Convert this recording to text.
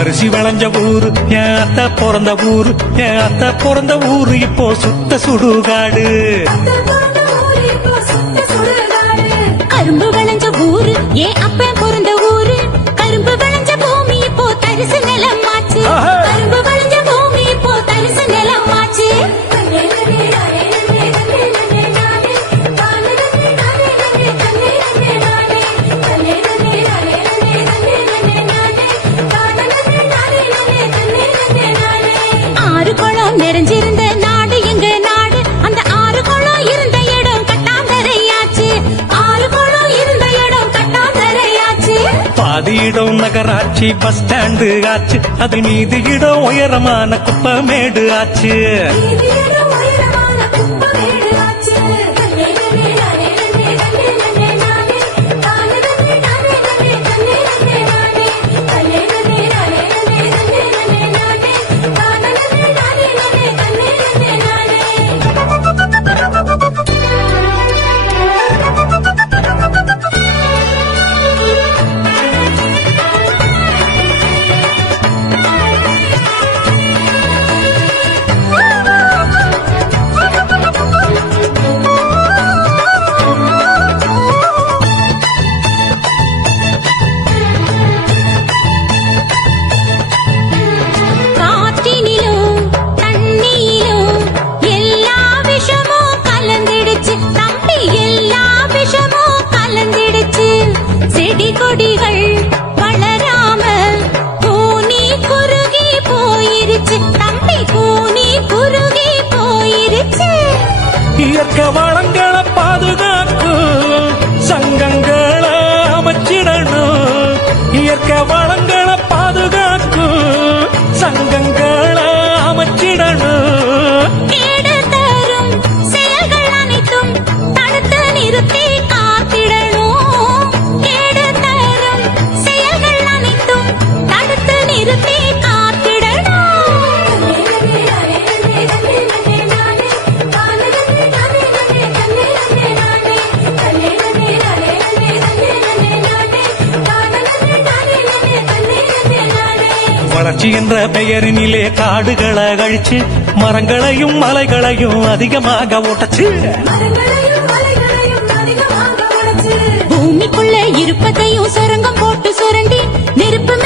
அரிசி வளைஞ்ச ஊரு என் அத்தை பிறந்த ஊரு, என் அத்தை பிறந்த ஊரு இப்போ சுத்த சுடுகாடு. கரும்பு விளைஞ்ச ஊரு என் அப்ப பிறந்த ஊரு, கரும்பு விளைஞ்ச பூமி இப்போ தரிசு நிலம் ஆச்சு. கரும்பு விளைஞ்ச பூமி இப்போ தரிசு நிலம் ஆச்சு. நிறைஞ்சிருந்த நாடு எங்க நாடு, அந்த ஆறு குளம் இருந்த இடம் கட்டாந்தரையாச்சு. ஆறு குளம் இருந்த இடம் கட்டாந்தரையாச்சு. பாதி இடம் நகராட்சி பஸ் ஸ்டாண்டு ஆச்சு, அது மீது இடம் உயரமான குப்பமேடு ஆச்சு. கொடிகள் வளராம பூனி குறுகி போயிருச்சு தம்பி, பூனி குறுகி போயிருச்சு. இயற்கை வளங்களை பாதுகாக்கும் சங்கங்களை அமைச்சிடணும். இயற்கை வளங்களை பாதுகாக்கும் சங்கங்களை அமைச்சிடணும். கேடு தரும் செயல்கள் அனைத்தும் தடுத்து நிறுத்தி காத்திடணும். வளர்ச்சி என்ற பெயரினிலே காடுகளை அழிச்சு மரங்களையும் மலைகளையும் அதிகமாக ஓட்டச்சு. பூமிக்குள்ள இருப்பதையும் சுரங்கம் போட்டு சுரண்டி நெருப்பு